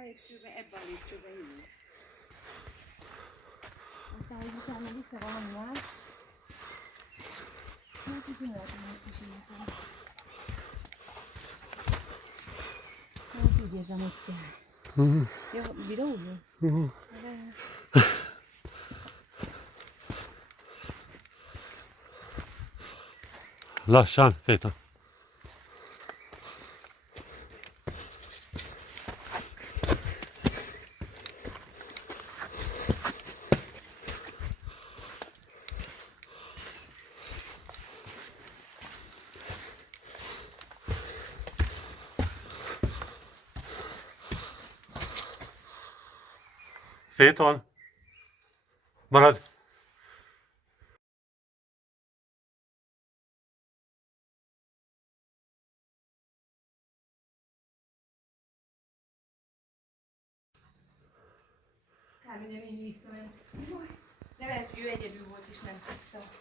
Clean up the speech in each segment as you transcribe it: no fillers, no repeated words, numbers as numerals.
lépcsőbe, ebben a lépcsőbe ülünk. Aztán, hogy utána vissza valamivel, hát így nem lehet, hogy most is ültem. Most úgy érzem, hogy kell. Ja, videózni? Lassan, Féta. Féton. Marad. Kár, hogy én így visszament. De lehet, hogy ő egyedül volt és nem tudta.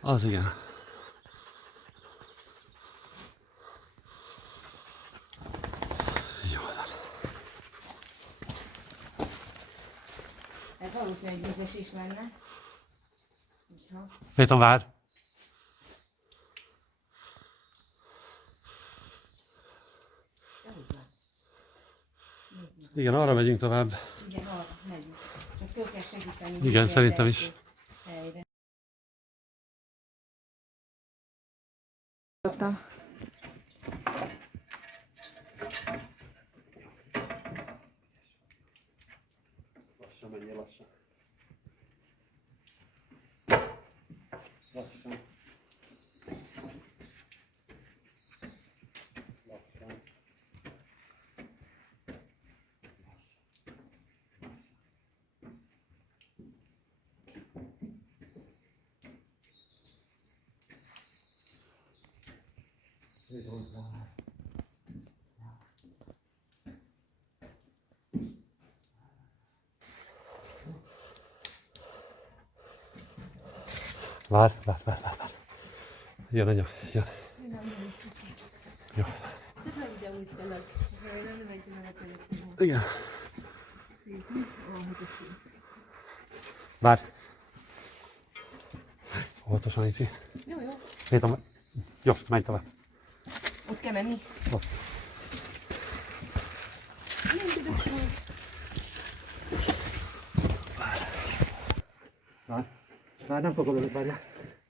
Az igen. Jó van. Ez valószínűleg vízes is lenne. Féton vár. Igen, arra megyünk tovább. Igen, arra megyünk. Csak föl kell segíteni. Igen, szerintem is. Helyre. Lassan, menjél lassan. Lassan. Lassan. Vár. Jön, anya, jön. Jó. Igen. Vár. Óvatosan, Ici. Jó. Féton. Jó, menj tovább. Ott kell menni? Ott. Vár, nem fogod előtt, várjál.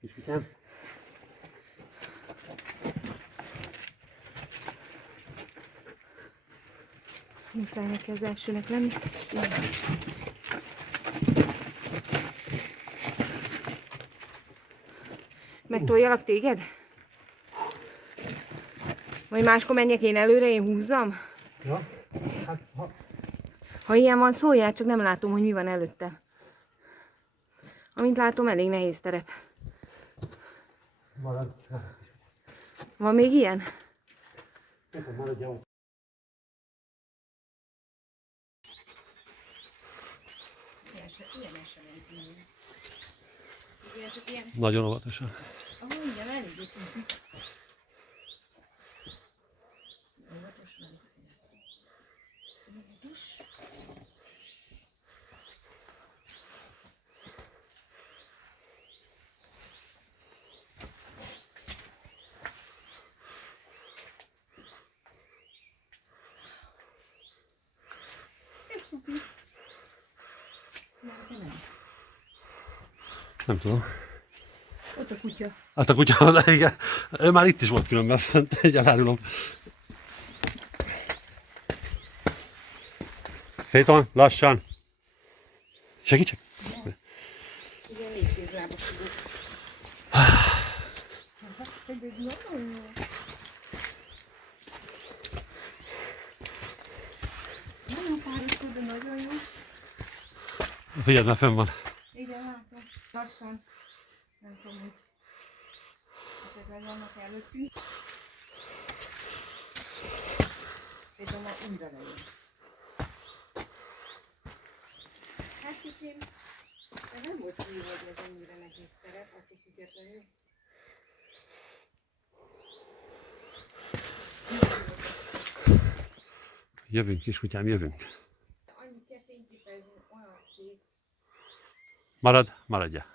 Kisfityám. Muszáj neki az elsőnek lenni. Megtoljalak téged? Vagy máskor menjek én előre, én húzzam? Ja, hát Ha ilyen van, szóljál, csak nem látom, hogy mi van előtte. Amint látom, elég nehéz terep. marad. Van még ilyen? Maradj jó. Ilyen sem mentünk. Ilyen csak ilyen. Nagyon óvatosan. Igen, elég csúszik. Óvatos velük szépen. Óvatos. Szupi. Nem tudom. Ott a kutya. Azt a kutya, igen. Ő már itt is volt különben fent, egy elárulom. Féton, lassan. Segítsek? Igen, 4 kézlábas tudok. Ez nagyon jó. Nagyon párosod, de nagyon jó. Figyeld, már fönn van. Igen, látom. Lassan. Nem tudom, hogy esetleg vannak előttünk. Például már újra lejön. kicsim, de nem volt túl, hogy ez ennyire nehéz terep, attól függetlenül. Jövünk, kiskutyám, jövünk. Annyi kell fényképezni, olyan szép. Maradjál.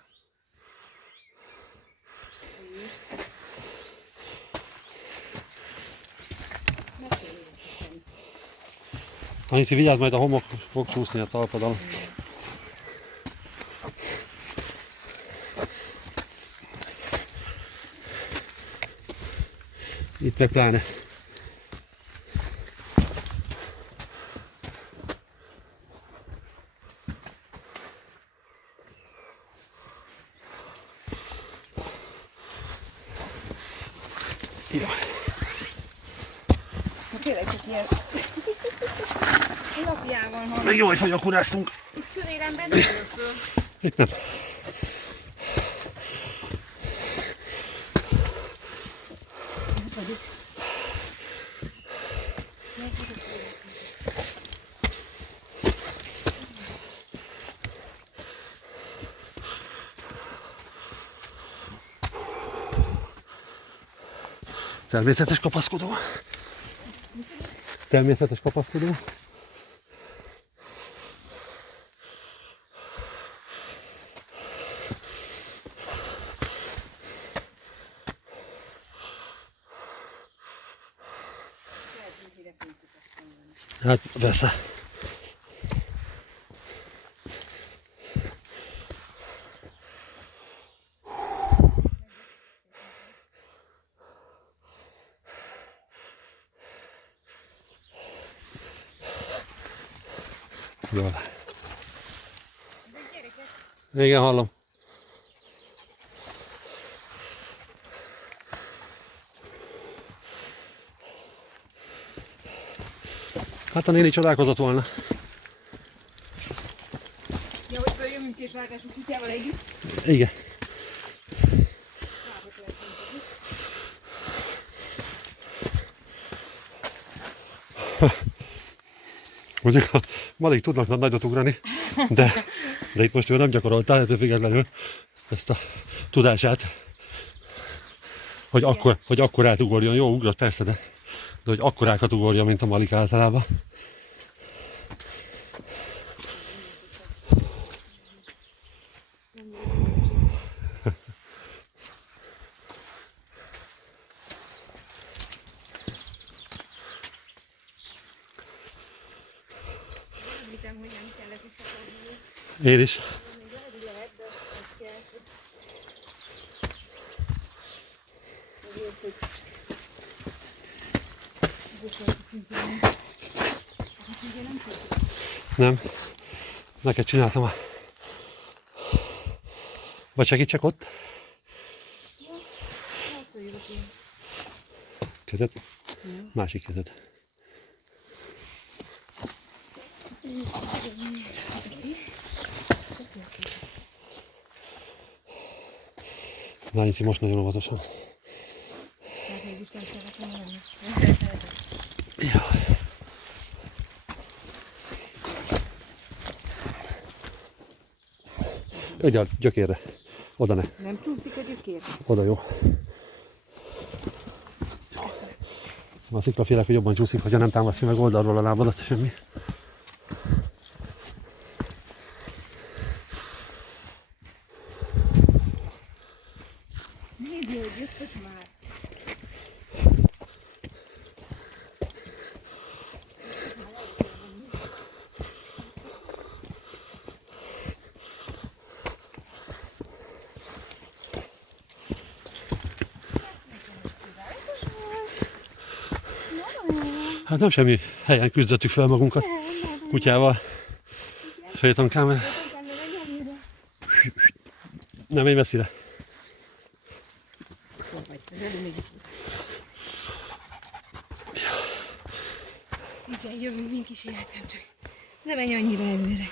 Annyi, vigyázz, majd a homok fog csúszni a talpadon. Itt meg pláne. Tényleg csak ilyen lapjával van. Meg jó, hogy fogyakuráztunk. Itt kövéren benne föl. Itt nem. Természetes kapaszkodó. Természetes kapaszkodó. Hát persze. Jó. Igen, hallom. Hát a néni csodálkozott volna. Ja, hogy följövünk és vágásunk kutyával együtt. Igen. Mondjuk a Malik tudnak nagyot ugrani, de itt most ő nem gyakorolta, ettől függetlenül ezt a tudását, hogy akkorát ugorjon. Jó, ugrott persze, de hogy akkorákat ugorja, mint a Malik általában. Említem, hogy nem kellett visszafordulni. Én is. Még lehet, de ezt kell. Nem. Neked csináltam a... Vagy segítsek ott? Kezed? Másik kezed. Lányici, most nagyon óvatosan. Tehát mégis nem kellett menni. Jaj. Ügyel, gyökérre. Oda ne. Nem csúszik a gyökér? Oda jó. A sziklafélek, hogy jobban csúszik, hogyha nem támasztja meg oldalról a lábadat, semmi. Nézd, hogy jöttök már. Hát nem semmi helyen küzdöttük fel magunkat kutyával. Féltankám, ez nem megy messzire. Igen, jövünk, mink is életem, csak ne menj annyira előre.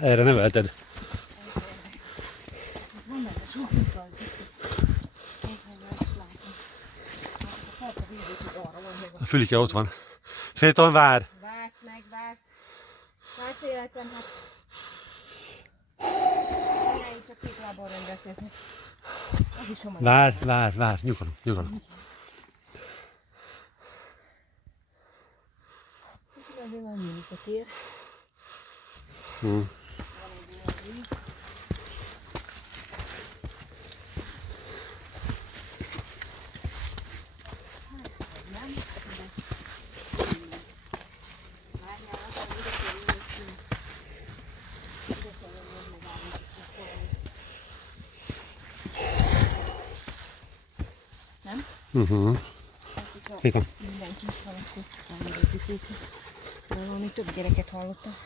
Erre nevelted. Van benne sok mutat. Ezt látom. A farka vízét arra van meg. A fülike ott van. Féton vár. Vársz meg, vársz. Vársz életem, hát. Ne így csak két lábbal rendelkezni. Az is hamar. Vár. Nyugodom. Azért van mindig a tér. Hmm. Van egy ilyen víz. Nem? Féton. Mindenki is hallott, hogy egy picit. De valami több gyereket hallottam.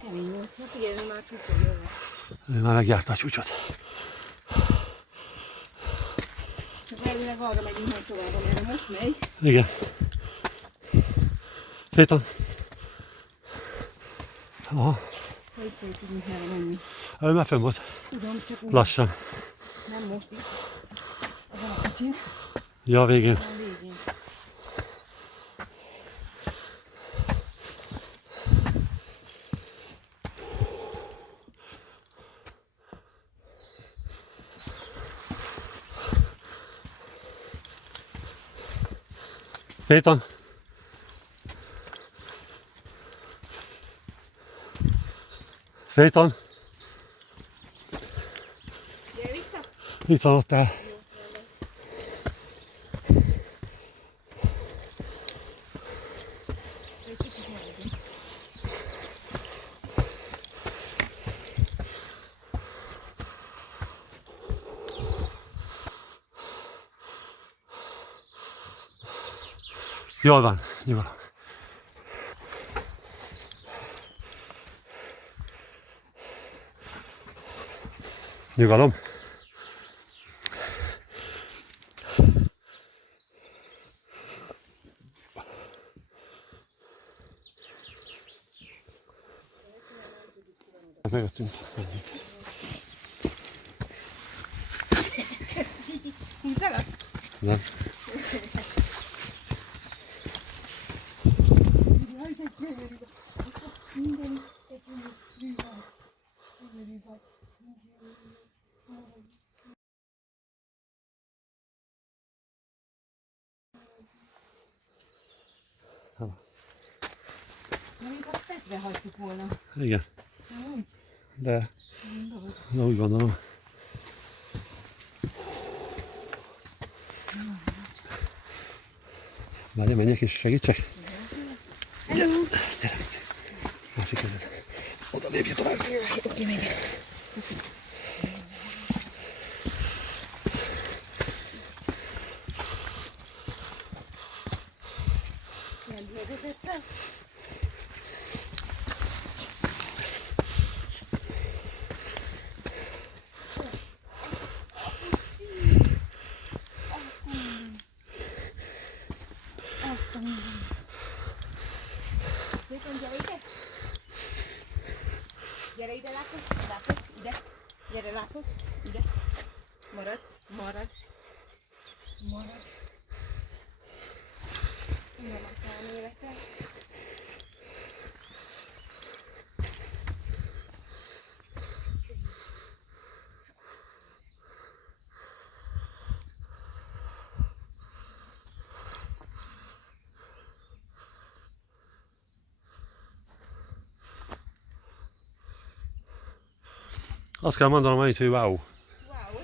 Kemény volt. Na figyelj, ő már csúcsog jönnek. Ő már megjárta a csúcsot. Csak elvileg arra megyünk majd tovább, amire most megy. Igen. Féton. Aha. Hogy tudunk merre menni. Ő már fenn volt. Tudom, csak úgy. Lassan. Nem most itt. Azon a kicsin. Ja, a végén. A végén. Féton. Féton. Gyere vissza! Itt van ott el. Egy kicsit nevezünk. Jól van, nyugodom. Nyugalom. Megöttünk. Húzzalak? Nem. Mintha tetve hagytuk volna. Igen. Úgy? De Gondolod? na, úgy gondolom. Várj, menjek és segítsek? Gyere, másik kezed. Oda lépj tovább. Oké, még. Rendületettem? Gyere ide! Gyere ide, látod, ide. Gyere, látod, ide. Marad. Nem akár életed. Azt kell mondanom annyit, hogy wow. Wow,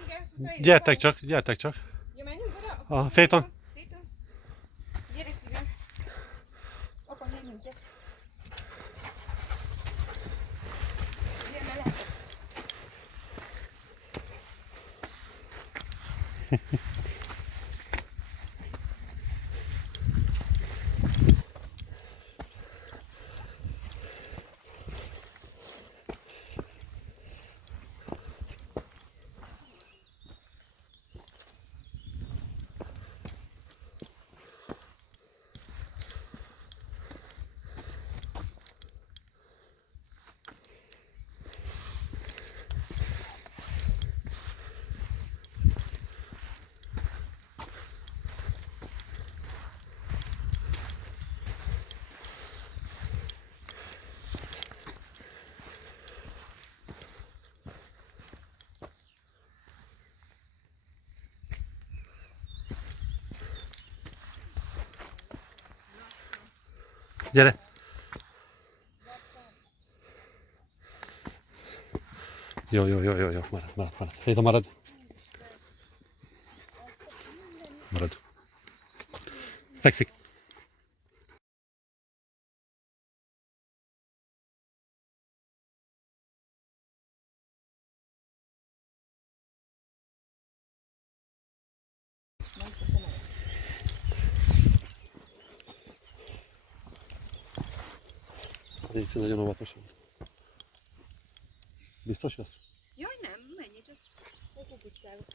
igen, azt mondta, Gyertek csak. Ja, menjünk oda? A Féton. Féton. Gyere szívem. Apa, hívj minket. Gyere, mert látok. Gyere! Jó, marad. Féta, marad. Marad. Fekszik. Légy nagyon óvatosan. Biztos jössz? Jaj, nem, menj csak. Kukucskálok.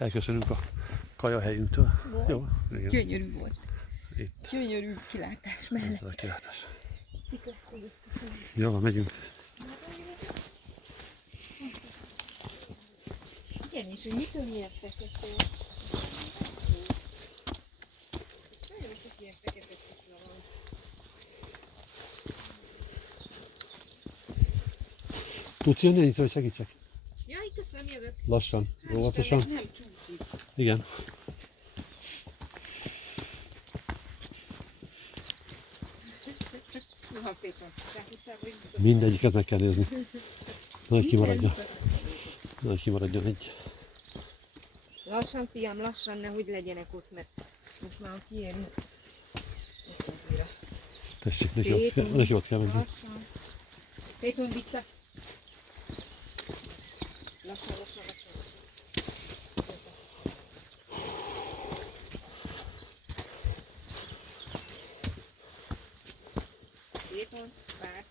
Elköszönünk a kajahelyünktől. Jó? Igen. Gyönyörű volt. Itt. Gyönyörű kilátás mellett. Ez a kilátás. Jó, megyünk. Igen, és hogy mitől milyen fekete? És nagyon sok ilyen fekete cikla van. Tudsz jönni, én hogy segítsek? Jaj, köszönöm, jövök. Lassan, óvatosan. Nem csúszik. Igen. Noha Péter, ráhúzzál, vagy Mindegyiket meg kell nézni. Nagy kimaradjon. Nagy kimaradjon egy. lassan, fiam, lassan, nehogy legyenek ott, mert most már kiérünk. Ott azért. Tessék, neki ott kell menni. Lassan. Péter, vissza. Lassan. Péter, várj.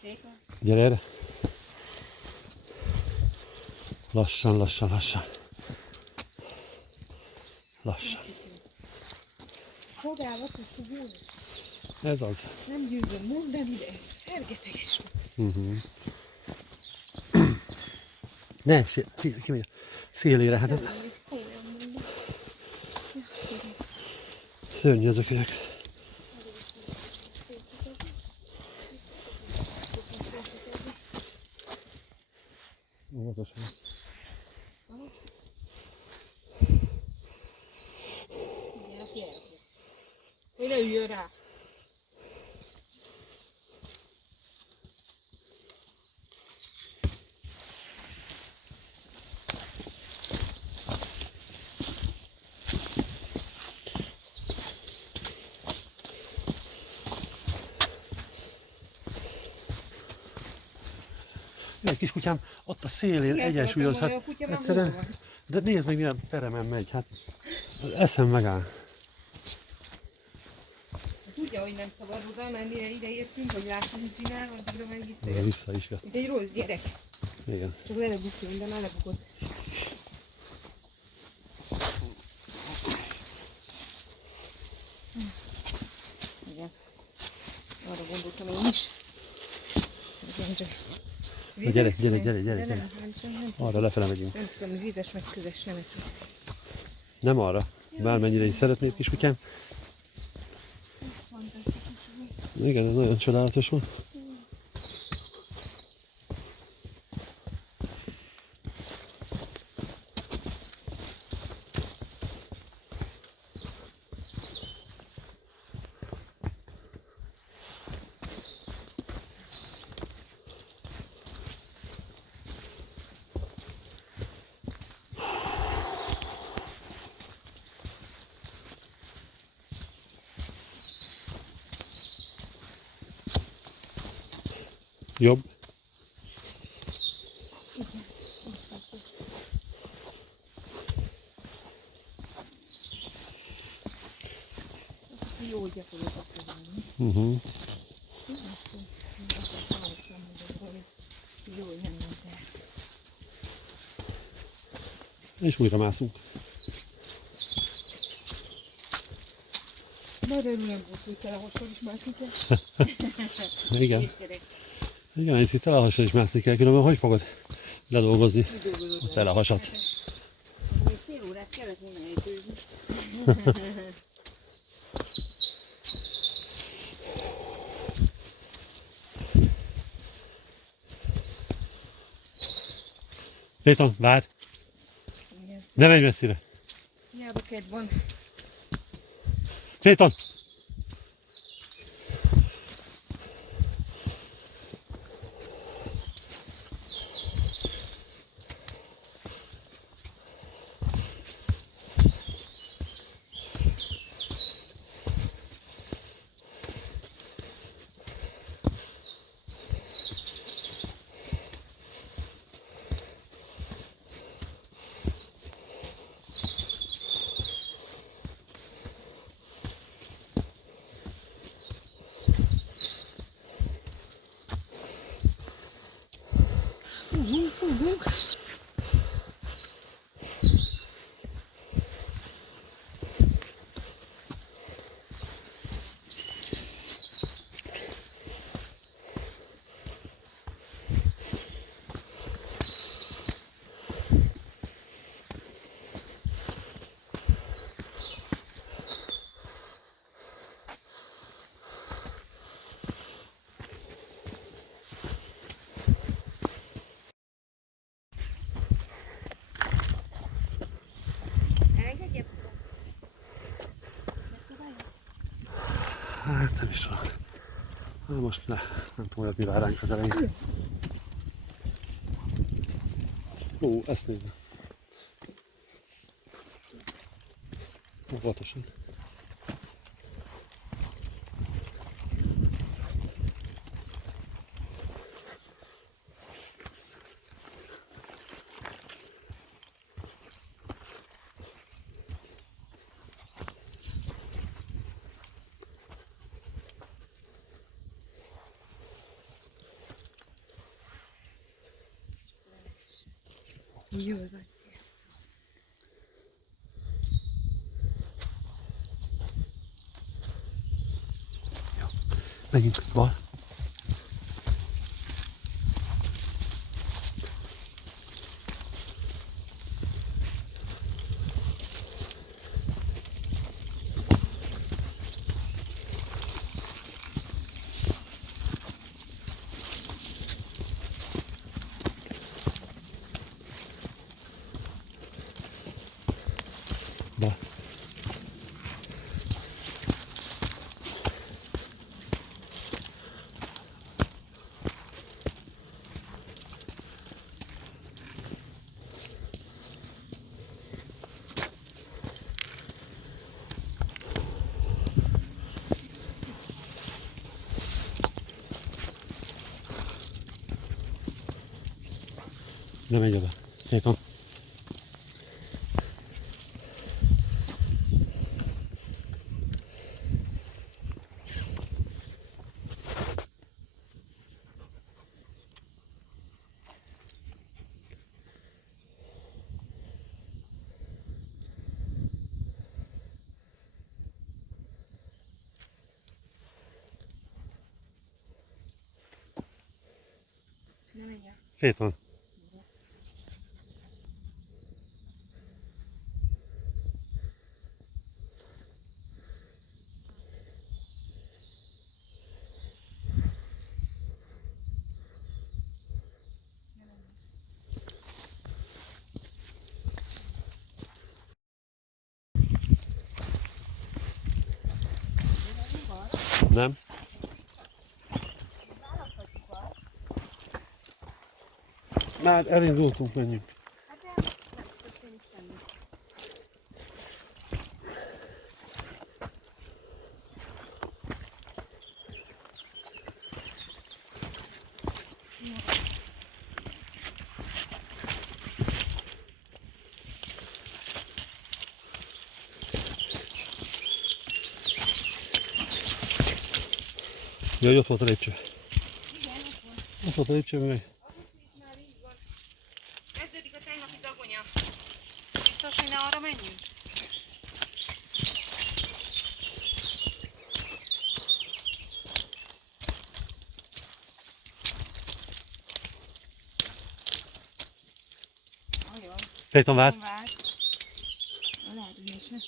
Péter. Gyere erre. Lassan. Lassan. Csodálva tudsz gyújni. Ez az. Nem győzöm mondani, de ez fergeteges van. Ne, kimegy a szélére, hát nem. Komolyan mondom. Szörnyű ezek ők. Óvatosan. Hogy ne üljön rá. Egy kis kutyám ott a szélén Igen, egyensúlyoz, szóval hát a kutya már egyszerűen, hol van? de nézd meg milyen peremen megy, hát eszem megáll. Tudja, hogy nem szabad oda, mert mire ide értünk, hogy lássuk, mit csinál, addigra meg De visszajön. vissza is jött. Mint egy rossz gyerek. Igen. Csak lebukjon, de már lebukott. Igen. Arra gondoltam én is. Igen, csak... Na gyere. De nem, Arra lefele megyünk. nem tudom, hogy vízes meg köves, nem egy csak. Nem arra. Bármennyire is szeretnéd, kis kutyám. Fantasztikus volt. Igen, ez nagyon csodálatos van. Jobb. Jó gyakorlatot csinálni. Jó, nem mondta. És újra mászunk. Majd örülünk, hogy telehasonl is mászik el. Igen. Kiskerek. Igen, és itt telehasra is mászik el, különben hogy fogod ledolgozni a telehasat? Még fél órát kellett volna ejtőzni. Péton, várj! Igen. Ne menj messzire! Hiába kedv van. Péton! Fogunk. Elengedjem? Hát nem is tudom. Most ne, nem tudom, hogy mi vár ránk az elején. Ó, ezt nézd. Óvatosan. Jól van szépen. Menjünk, bal. Bal. Ne menj oda. Péton. Ne menjen. Péton. Nem? Már elindultunk, menjünk. Hát de nem történik semmi. Jaj, ott volt a lépcső. Igen, ott van. Ott volt a lépcső, meg. Itt már így van. Kezdődik a tegnapi dagonya. Biztos, hogy ne arra menjünk? Nagyon. Fejton vár. Vár. Lehet, hogy is ne.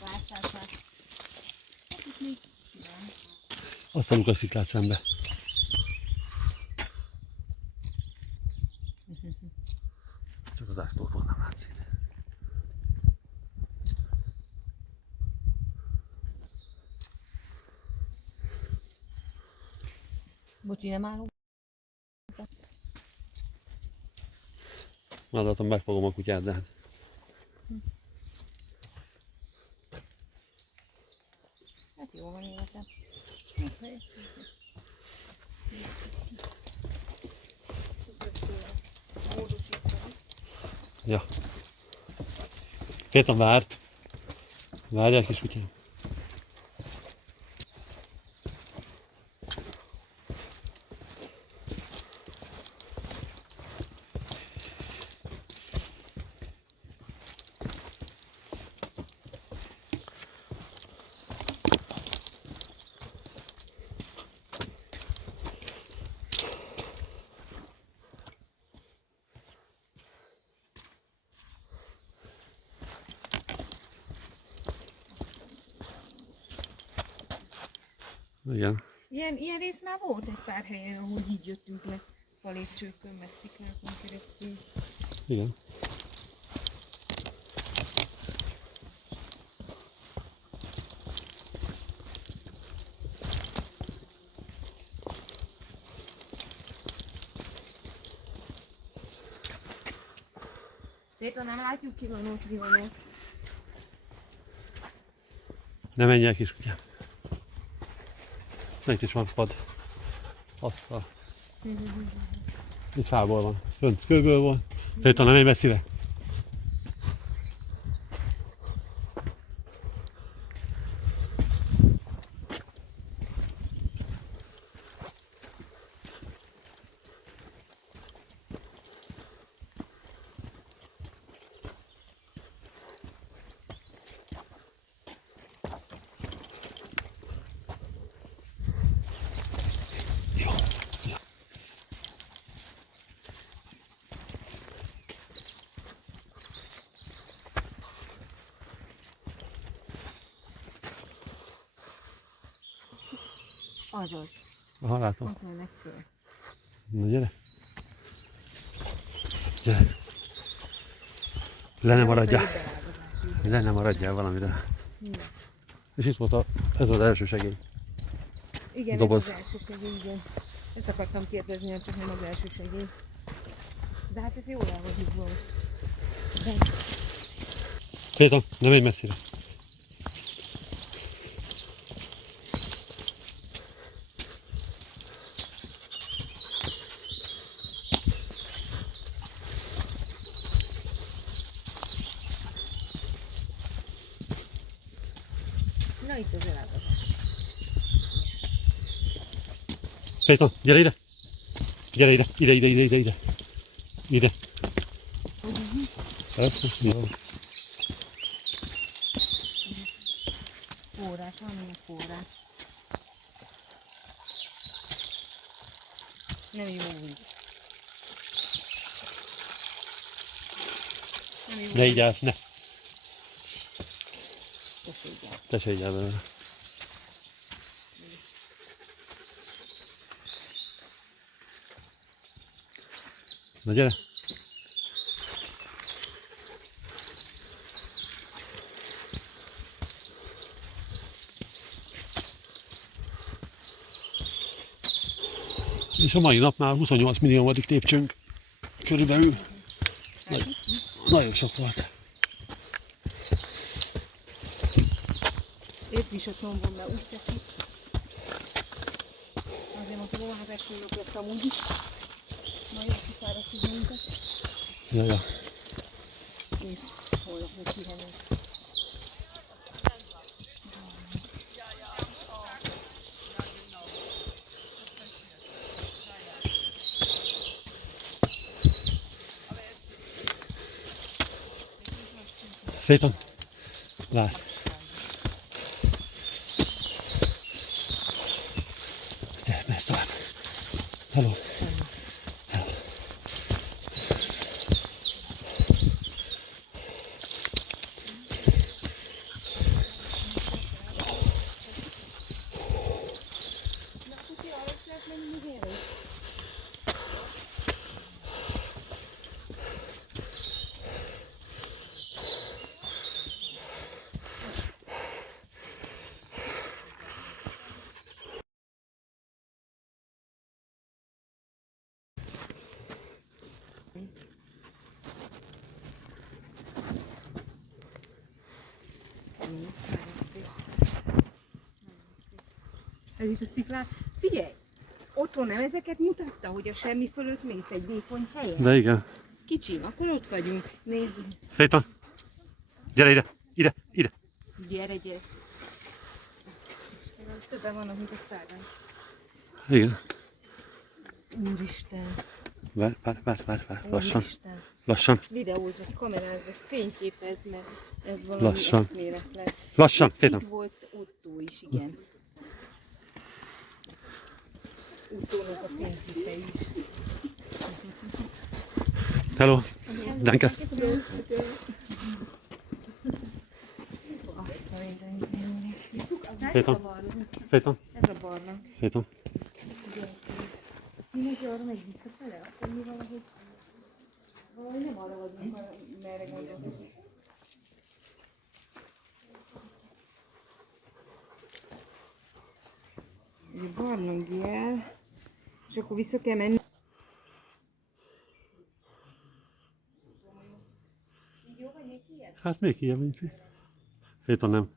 Vártál. Hát itt még csinálni. Azt a Lukas sziklát szembe. Csak az ágtóból nem látszik. Bocsi, nem állok. Mondatom, megfogom a kutyát, de hát. Hát jó van életem. Ja. Fejton vár. Várjál, kis kutyám. Igen. Ilyen rész már volt egy pár helyen, ahol így jöttünk le falépcsőkön, meg sziklákon keresztül. Igen. Téta, nem látjuk ki van ott, mi van ott. Ne menj el, kis kutyám. Na, itt is van pad. Asztal. Itt fából van. Fönt kőből van. Fejton, nem menj messzire. Azaz. Aha, látom. Ott mennek föl. Na, gyere. Gyere. Le nem maradjál. Le nem maradjál valamire. És itt volt ez az első segély. Igen, Doboz. ez az első segély, igen. Ezt akartam kérdezni, csak nem az első segély. De hát ez jól el van hívva. De Fejton, ne menj messzire. na itt az elágazás. Fejton, gyere ide! Gyere ide, ide. Ide. Persze, jó. Forrás, van még forrás. Nem jó víz. Nem jó Ne így áll, ne. Köszönjük. Te se így áll belőle. Na gyere! És a mai nap már 28 milliómodik lépcsőnk körülbelül. Nagyon sok volt. Érts is a combom, mert úgy teszi. Azért mondtam, hogy hát esőnök lett amúgy is. Nagyon kifárasztjuk magunkat. Ja. Itt holnap még pihenünk. Szépen. Várj. Gyere, mehetsz tovább. Hello. Ez itt a sziklán. Figyelj! Otthon nem ezeket mutatta, hogy a semmi fölött mész egy vékony helyen? De igen. Kicsi, akkor ott vagyunk. Nézd. Szépen. Gyere ide. Ide. Ide. Gyere. Többen vannak, mint a szárvány. Igen. Úristen. Várj. Lassan. Úristen. Lassan. Videózva, kamerázva, fényképezd, mert ez valami Lassan. eszméletlen. Lassan. Itt Szépen. volt Otto is, igen. Ottónak a fényképe is. Hello. Danke. Azt a mindenki. Szépen. Szépen. Ez a barlang. Szépen. Mindenki arra megy visszafele, akkor mi valahogy nem arra vagyunk, merre gondolkodunk. Ugye barlangi el, és akkor vissza kell menni. Így jó, vagy még ilyen? Hát még ilyen, mint Szépen nem.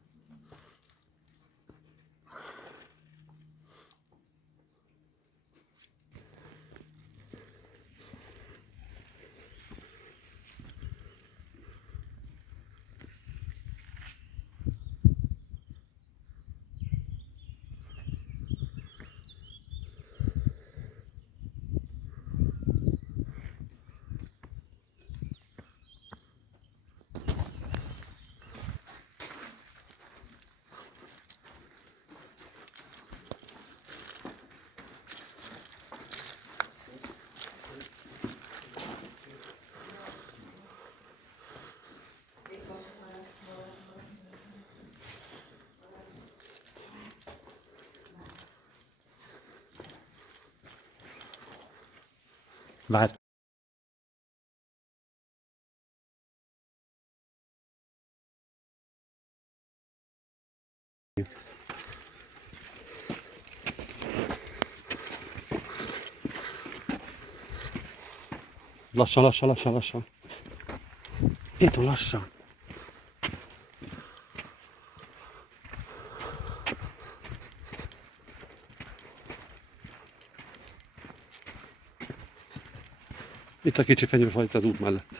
Várj. Lassan. Péter, lassan. Itt a kicsi fenyőfajta az út mellett.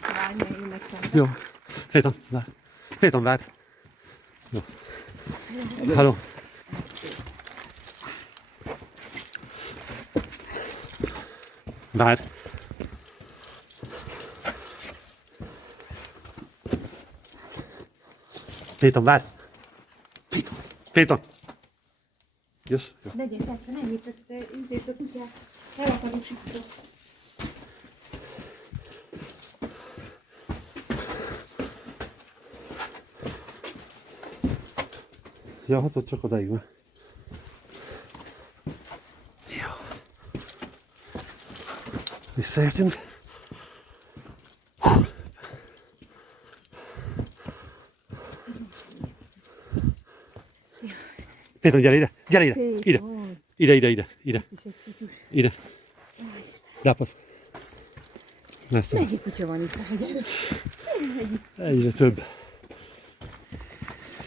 Várj, mert én megszállom. Jó. Féton, várj. Jó. Halló. Várj. Féton, várj. Féton. Jössz? Jó. Megyek, persze, menjél, csak te üzdést a kutyát. El akarok sikra. Ja, hát ott csak odaig van. Jó. Visszaértünk. Péter, gyere ide! Ide! Lápasz! Melyik kutya van itt? Egyre több.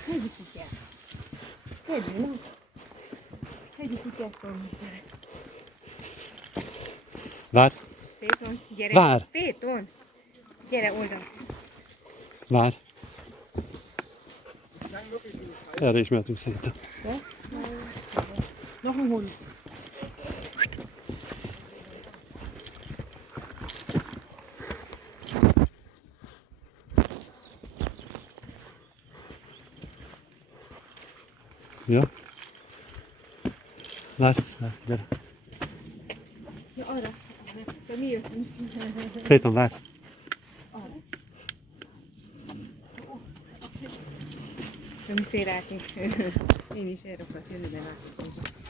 Melyik kutya? Kedve, Péton, gyere. Várj, Péton, gyere. Vár. Péton, gyere oldal. várj. Erre is mehetünk szerintem. Na, hol? Ja. Várj, gyere. Ja, arra. Te mi jöttünk? Péton, várj. Semmi félreálltunk. Én is erre akarok jönni, de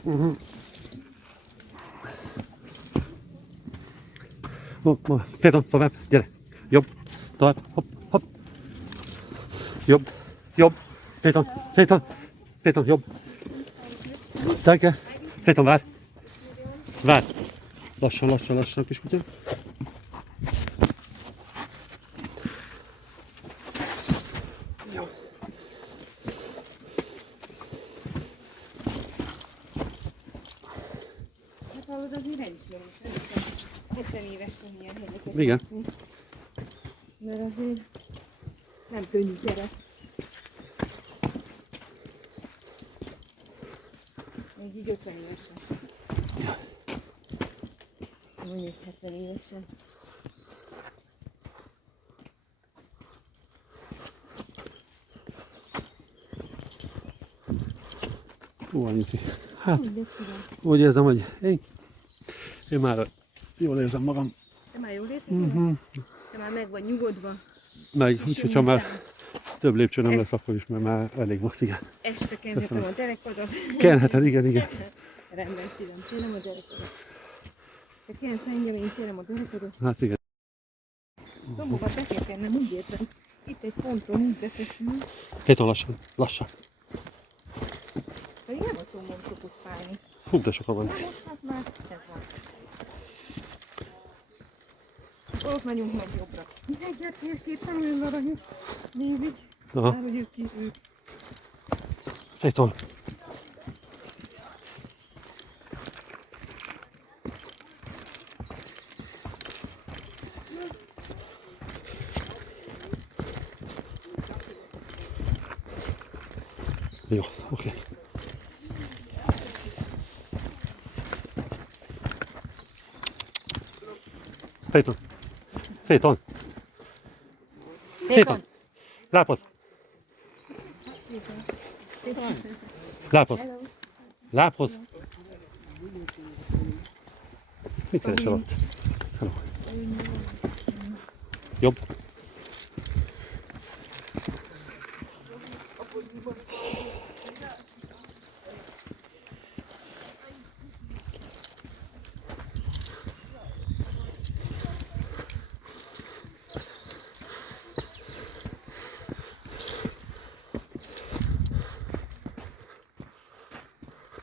látom. Péton, tovább, gyere. Jobb, tovább, hopp, hopp. Jobb, jobb. Péton, Péton, Péton, jobb. Danke. Péton, várj. Várj. Lassan, lassan, lassan, kiskutya. Hát hallod, azért elismerős. 70 évesen ilyen helyeket. Igen. Mert azért nem könnyű gyerek. Még így 50 évesen. Mondjuk 70 évesen. Annyi. Hát, úgy érzem, hogy én már jól érzem magam. Te már jól érted? Te már meg vagy nyugodva. Meg, úgyhogy ha már több lépcső nem lesz, akkor is, mert már elég volt, igen. Este kenhetem a derekadat. Kenheted, igen, igen. Rendben, szívem, kérem a derekadat. Te kensz engem, én kérem a derekadat. Hát igen. Szombokat be kell kennem, úgy értem. Itt egy ponton úgy befeszül. Péton, lassan, lassan. Pedig nem a combom szokott fájni. Hú, de sokan van. Na most hát már ez van. Ott megyünk meg jobbra. Egyet térképpen olyan aranyos. Nézik. Aha. Már hogy ők is ők. Péton. Jó, oké. Péton. Péton. Péton. Lápod. Lápod. Láphoz. Mit keres alatt? Hello. Jobb.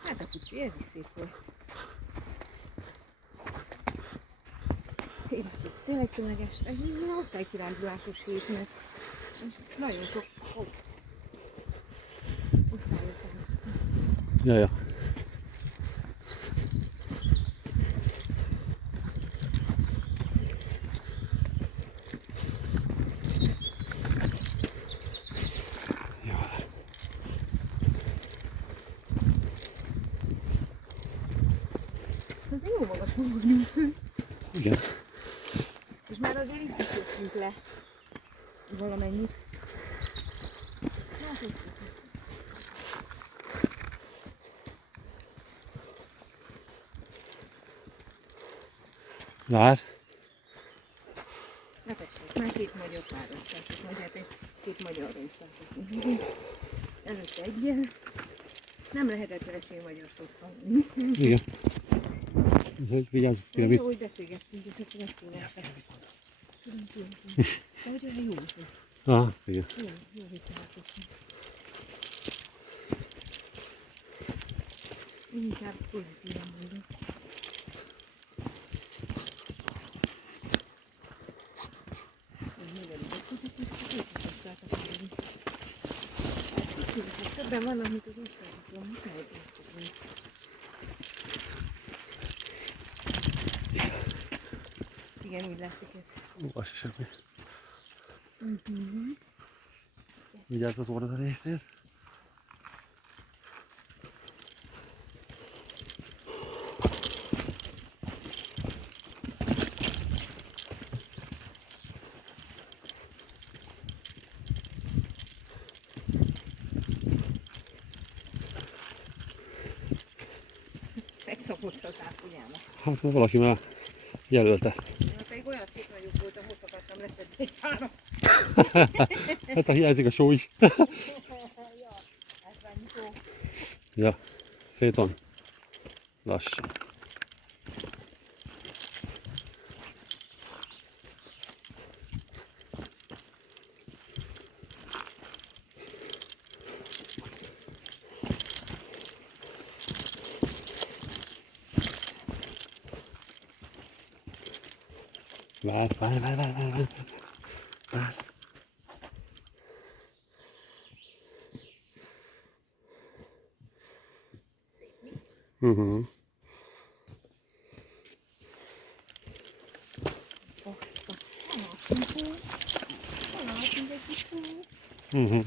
Hát a kicsi, ez is szép volt. Édeség, tényleg tömeges. Ez így osztálykirándulásos hét, mert nagyon sok osztályok van. Ja, ja. Ez jó magas mondani. Igen. És már azért itt is jöttünk le valamennyit. Na, hogy Vár. ne tessék, már két magyar páros látok, majd hát két magyarra is látok. Előtte egyel. Nem lehetett veresély magyar szót hallani. Igen. Úgyhogy vigyázz, kérem itt. Jó, hogy beszélgettünk, és akkor megszóláltak. Tudom, tudom. De hogy olyan jó volt. Aha, igen. Jó vitálatottam. Én inkább pozitívan mondom. Többen vannak, mint az országokon. igen, úgy látszik ez. Az se semmi. Vigyázz az orrod elé, nézd. Megszokott az áponyának. Hát valaki már jelölte. Én pedig olyan szép nagyobb voltam, most akartam leszedni egy párat. Hát ha hiányzik a só is. Ja, ez már nyitó. Ja, Féton. Lassan. Várj. Uh-huh. Uh-huh.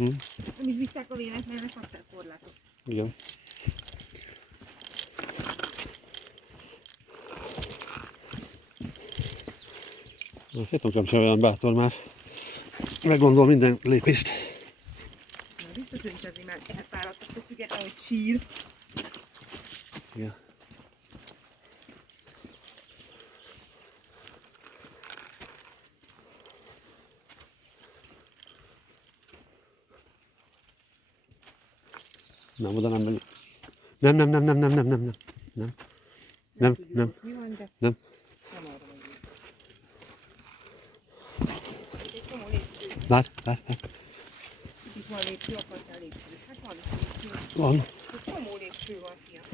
Nem is vitták a vélet, mert megkapták korlátot. Igen. A Fétonkám sem olyan bátor már. Meggondol minden lépést. Na, biztos, hogy is azért már elfáradtak, hogy függetlenül, hogy sír. Igen. Nem, oda nem megyünk. Nem. Mi van, de Nem. nem arra megyünk. Egy csomó lépcső. Várj. Itt is van lépcső, akartál lépcső. Hát van is lépcső. Van. Egy csomó lépcső van, fiam.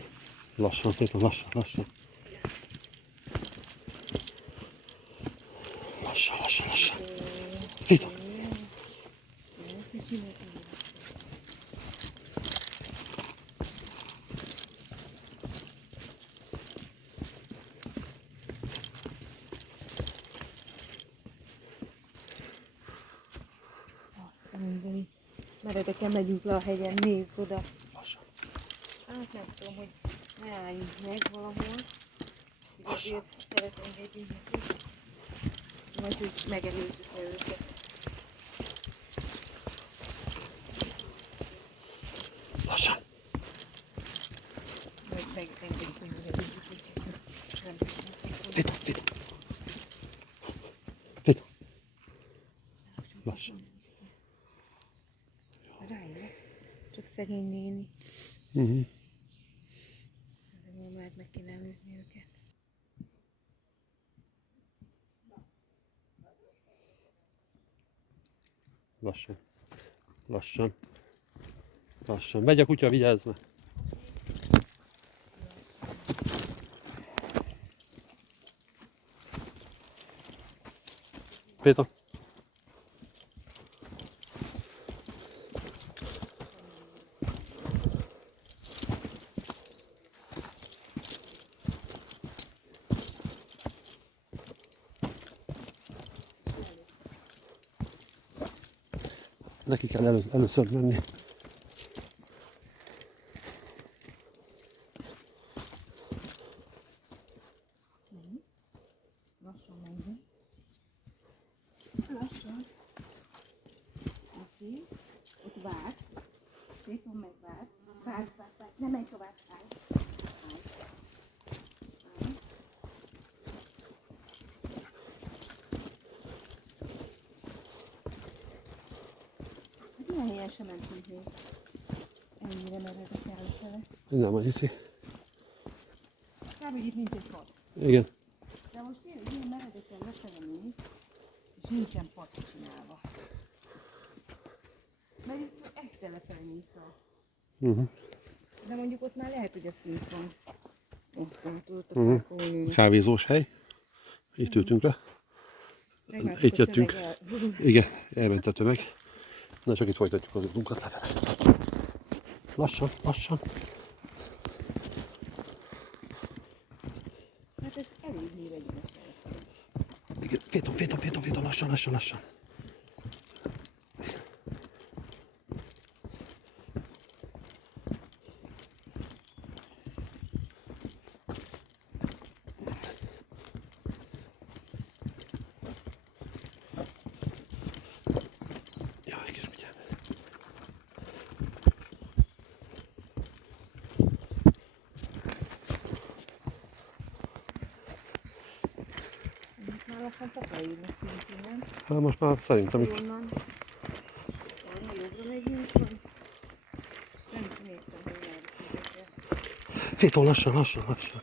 Lassan, Féton, lassan. Lassan. Féton. Kicsi meg. Meredeken megyünk le a hegyen, nézz oda. Lassan. Hát nem tudom, hogy ne álljunk meg valahol. Azért teretengedjünk neki. Vagy hogy megelőzzük el őket. Lassan. Vagy megengedjük, hogy megelőzzük őket. Nem Féton. Lassan. Rájövök. Csak szegény néni. Uh-huh. Azért már meg kéne előzni őket. Lassan. Megy a kutya, vigyázz meg. Féton. Neki kell először menni. Lassan menjünk. Lassan. Oké. Ott vár. Szépen megvár. Vár. Nem menj tovább. Állj. Ilyen helyen sem mentünk még. Ennyire meredek előfele. Nem hiszi. Kár, hogy itt nincs egy pad. Igen. De most tényleg ilyen meredeken lefele néz, és nincsen pad csinálva. Mert itt egyszer lefele néz a... Uh-huh. De mondjuk ott már lehet, hogy a szint van. Ott ott a parkolónőnek. Kávézós hely. Itt ültünk le. Itt jöttünk. Igen, elment a tömeg. Na csak itt folytatjuk az utunkat lefele. Lassan. Hát ez elég nyíregyenes. lassan, lassan, lassan. Jaj, kiskutyám. Már lassan Takai-nak szintén, nem? Hát most már szerintem itt. Onnan. Arra jobbra megyünk van. Nem néztem, hogy merre. Fétol, lassan, lassan, lassan.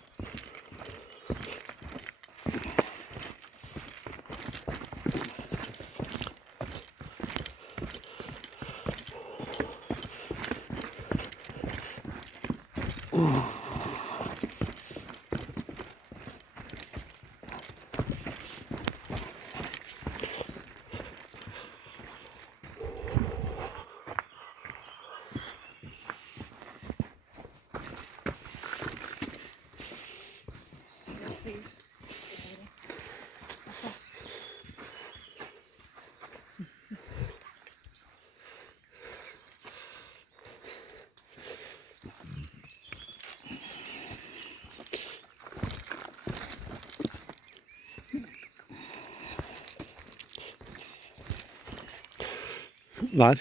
Várj.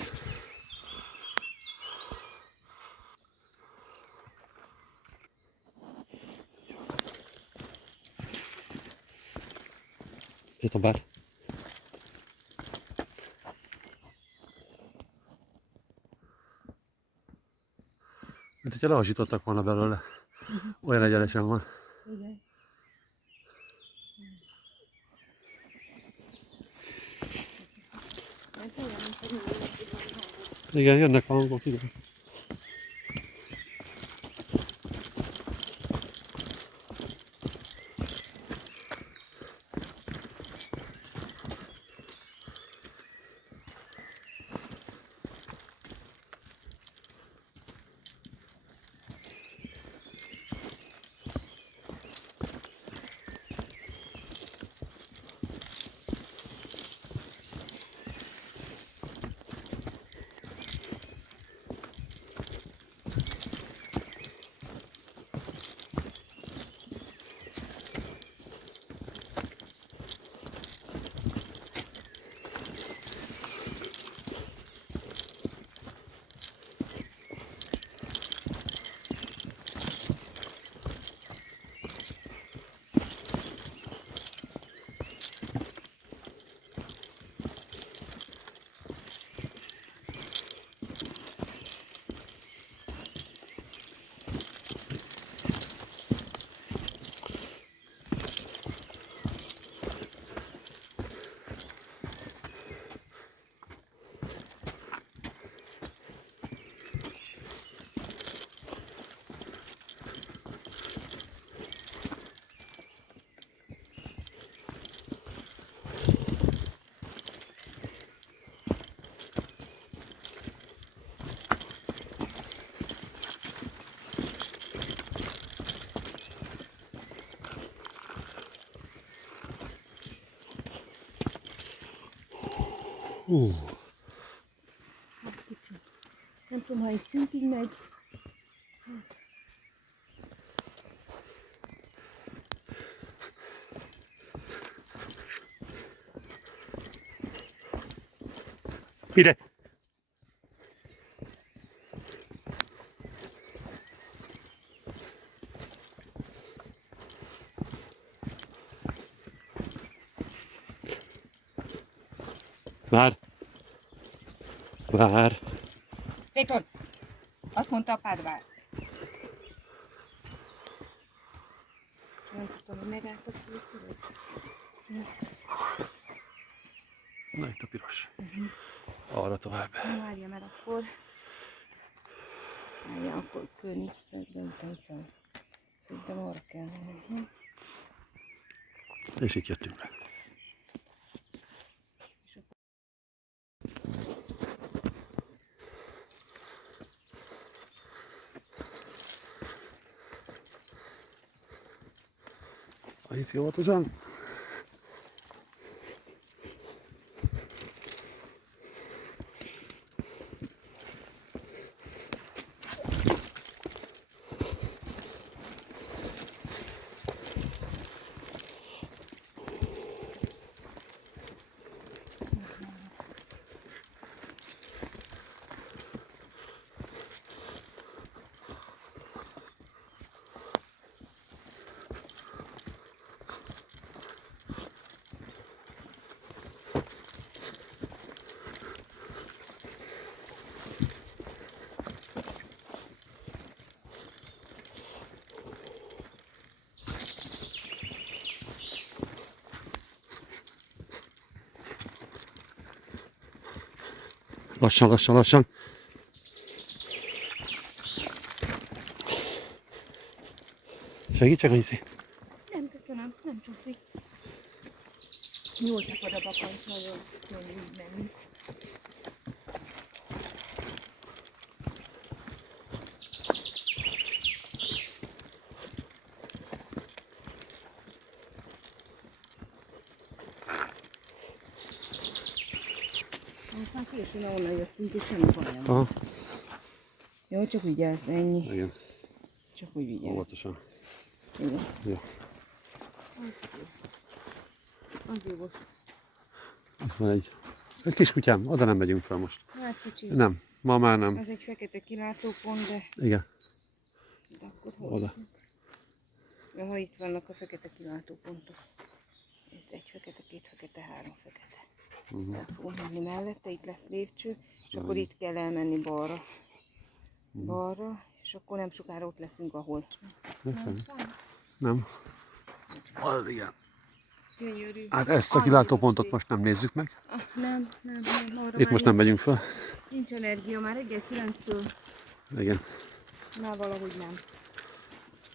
Itt a bár. Mint hogyha lehasítottak volna belőle. Olyan egyenesen van. Igen. Igen, jönnek a hangok, igen. Kicsit. Nem tudom, ha egy szintig megy. Ide! Vár! Vár! Téton! Azt mondta apád, vársz. Nem tudom, hogy megálltok hogy Na itt a piros. Arra tovább. Na, várja, mert akkor... Várja, akkor környezet, de utána fel. Szerintem arra kell menni. És itt jöttünk le. A hici óvatosan. Lassan, lassan, lassan. Segítsek, Annyiszi? Nem, köszönöm, nem csúszik. Jól tapad a bakancs, nagyon könnyű így menni. Most már későn, ahonnan jöttünk, és semmi baj nem. Aha, Jó, csak vigyázz, ennyi. igen, Csak úgy vigyázz. óvatosan. Igen. Jó. Az jó most. Itt van egy kis kutyám, oda nem megyünk fel most. Hát kicsi. Nem, ma már nem. Ez egy fekete kilátópont, de Igen, akkor hol? oda. Ja, ha itt vannak a fekete kilátópontok. Itt egy fekete, két fekete, három fekete. El fogunk menni mellette, itt lesz lépcső, és akkor itt kell elmenni balra. Balra, és akkor nem sokára ott leszünk, ahol. Nem. Az igen. Gyönyörű. Hát ezt a kilátópontot most nem nézzük meg. Ah, nem. Arra Itt most nem megyünk fel. Nincs energia, már reggel 9-től. Igen. Már valahogy nem.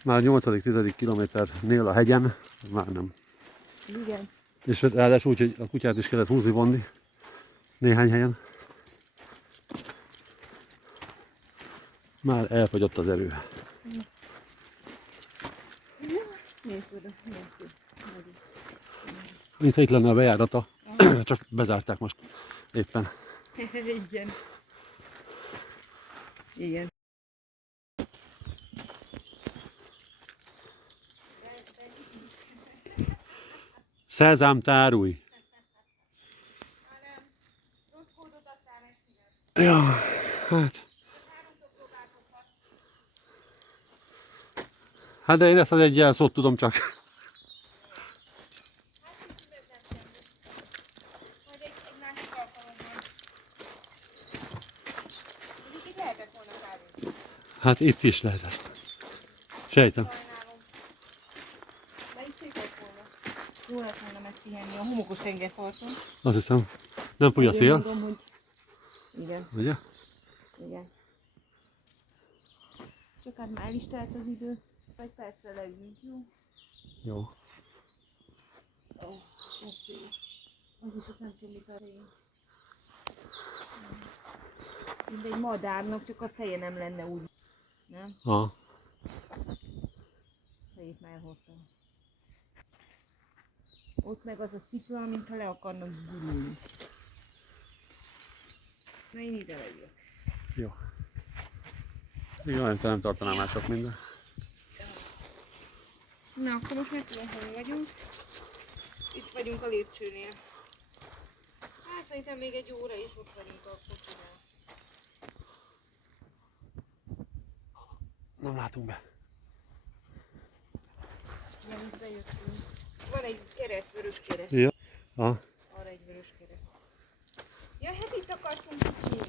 Már a 8.-10. kilométernél a hegyen, már nem. Igen. És ráadásul úgy, hogy a kutyát is kellett húzni, vonni néhány helyen. Már elfogyott az erő. Nézd oda, nézd oda. Mintha itt lenne a bejárata, csak bezárták most éppen. Igen. Igen. Szezám, tárulj! Ja, hát... Hát de én ezt az egy jelszót tudom csak. Hát itt is lehetett. Sejtem. Jó lett volna megpihenni a homokos tengerparton. Azt hiszem. Nem fúj a Azért szél. mondom, hogy... Igen, Ugye? igen. Csak hát már el is telt az idő. Egy perccel leülünk, jó? Jó. Oké. Az is ott nem tűnik a rén. Mindegy madárnak, csak a feje nem lenne úgy. Nem? Aha. Fejét már elhoztam. Ott meg az a szikla, mintha le akarnak gurulni. Na én ide legyek. Jó. Igen, nem tartanám már sok minden. Na, akkor most meg tudom, hol vagyunk. Itt vagyunk a lépcsőnél. Hát szerintem még egy óra is ott vagyunk a kocsinál. Nem látunk be. Igen, itt bejöttünk. Van egy kereszt, vörös kereszt. Jó. Aha. Arra egy vörös kereszt. Ja, hát itt akartunk kicsi.